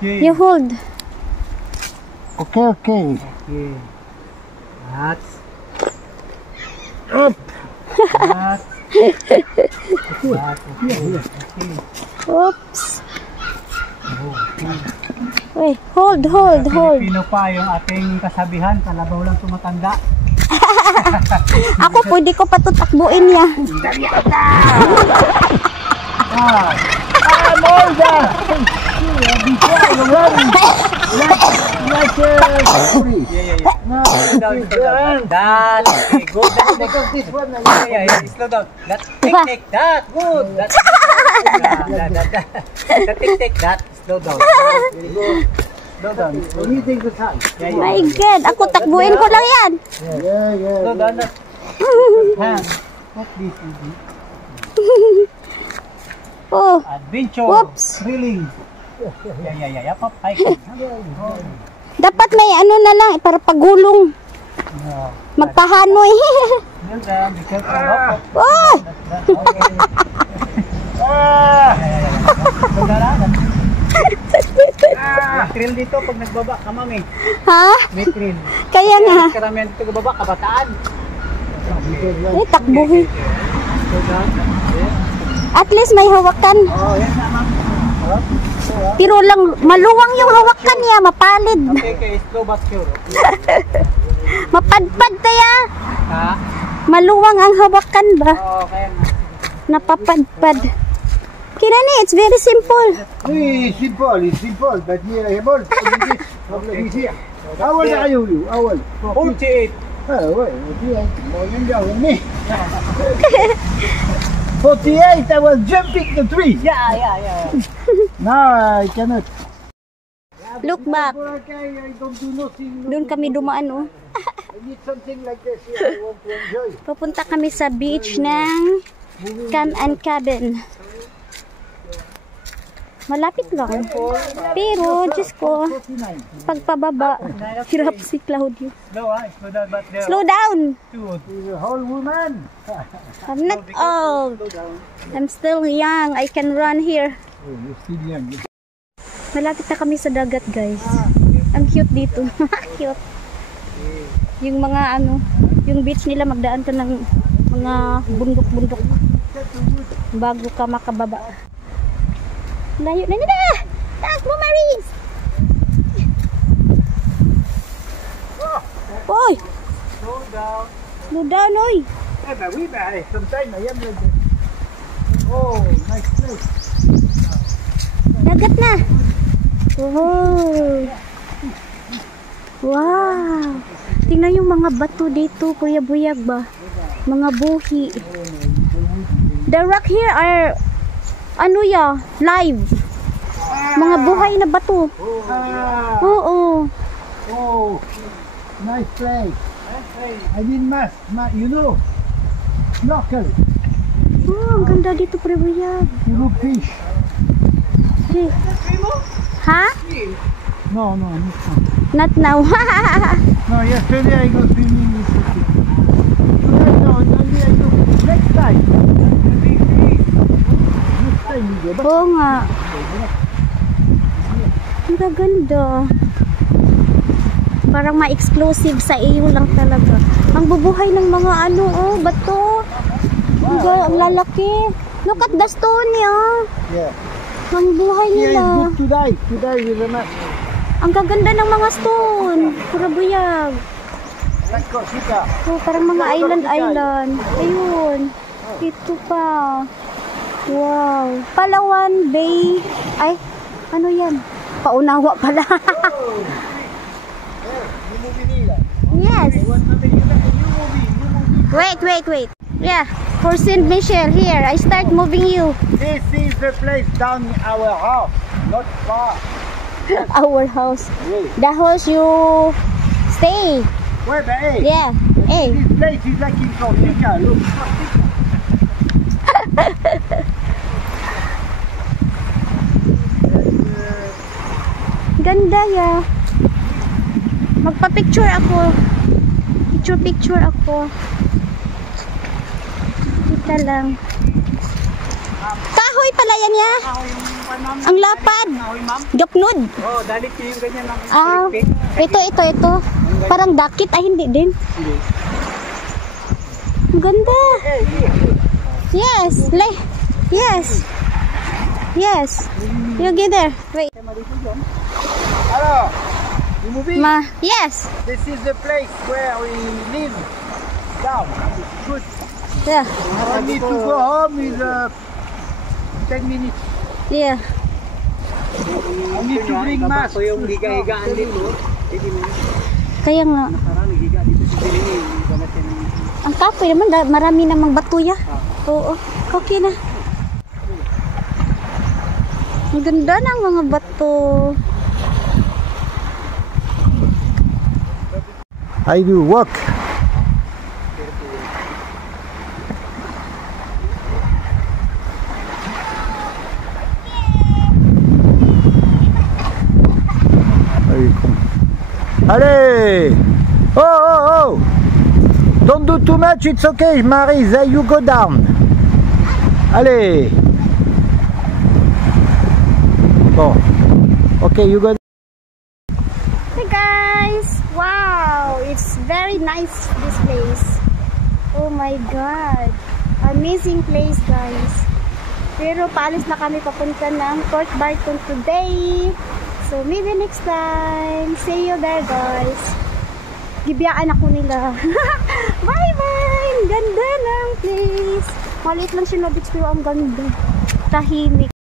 Okay. You hold. Okay, okay. Okay. That's. Up. That's. That's okay. Okay. Oops. Oh, okay. Wait, hold. Pilipino pa yung ating kasabihan, kalabaw lang tumatanda. Ako, pwede ko patutakbuin niya. Molda! No, slow down. That. Okay, go down. This one. Yeah. Slow down. That. Take. That. Good. That. Take. That. Slow down. Very good. Slow down. Anything to time. My God, ako takbuin ko lang yan. Yeah. Slow down. Hand. Put this easy. Oh, Adventure. Whoops. Thrilling. Yeah. Pop. dapat may ano na lang, para pagulong. Magpahanoy. Slow down. Be careful. Oh! May thrill dito pag nagbaba ka, mami. Ha? May thrill. Kaya nga. Karamihan dito nagbaba, kabataan. Ay, takbuhin. Slow down. At least may hawakan. Oh, yan na, ma'am. Pero lang, maluwang yung hawakan niya, mapalid. Okay. Slow but sure. Mapadpad tayo. Ha? Maluwang ang hawakan ba? Oo, kaya nga. Napapadpad. Kinani, it's very simple. It's simple, but here able. Easier. How old are you? How old? 48. Oh, wait, more younger than me. 48, I was jumping the tree. Yeah. Now I cannot. Look back. Okay, I don't do nothing. Doon kami dumaan, oh. I need something like this here. I want to enjoy. Papunta kami sa beach ng Can and Cabin. Malapit lang. Pero, Diyos ko, pagpababa, hirap si Claudio. Slow, slow down, but there. Slow down! She's a whole woman. I'm not old. I'm still young. I can run here. Oh, you're still young. Malapit na kami sa dagat, guys. Ang cute dito. Cute. Yung mga yung beach nila, magdaan ka ng mga bundok-bundok bago ka makababa. Layo na nila! Takbo, Maris! Oy! Slow down. Slow down, oy! Yeah, but we better sometime I am like this. Oh, nice place. Dagat na! Oh! Wow! Tingnan yung mga bato dito, Kuya Buyag ba? Mga buhi. The rock here are live. Mga buhay na bato. Oo. Oh, nice place. I did snorkel. Oh, ang ganda dito, Kuya Buyag. You look fish. Ha? No, not Not now. No, yesterday I go swimming with the kids. Today, no, only I go next time. Next time we go back. Oo nga. Ang ganda. Parang ma-exclusive sa iyo lang talaga. Ang bubuhay ng mga bato. Ang lalaki. Look at the stone niya. Yeah. Ang buhay Here is nila. good to die. To die with a mat. Ang gaganda ng mga stone. Pura buyag. Like Corsica. Oh, parang mga island. Ayun. Ito pa. Wow. Palawan Bay. Ay, ano yan? Paunawa pala. Yes. Wait. Yeah. For Saint Michel, here. I start moving you. This is the place down our house. Not far. Our house. Really? The house you stay. Where the egg? Yeah. Hey. This place is like in Corsica. Look. Ganda ya. Magpa-picture ako. Picture ako. Kita lang. kahoy pala yan ya. Ang lapad. Gapnod. Oh, dalit ko yung ganyan ng Ito. Parang dakit. Ay, hindi din. Ang ganda. Yes. Yes. You get there. Wait. Alors, you moving? Yes. This is the place where we live. Down. Good. Yeah. I need to go home is 10 minutes. Yeah. I need to bring mask. Ako yung higa-higaan dito. Kaya nga. Parang higa dito si Billy. Ang kapoy naman. Marami namang batuya. Oo. Okay na. Ang ganda ng mga bato. I do walk. Allez! Oh! Don't do too much, it's okay, Marie, there you go down. Allez! Bon. Okay, you go. Hey guys! Wow! It's very nice, this place. Oh my God! Amazing place, guys. Pero paalis na kami papunta ng Port Barton today. So, maybe next time. See you there, guys. Gibiyaan ako nila. Bye-bye! Ganda ng place. Maliit lang siya na beach pero ang ganda. Tahimik.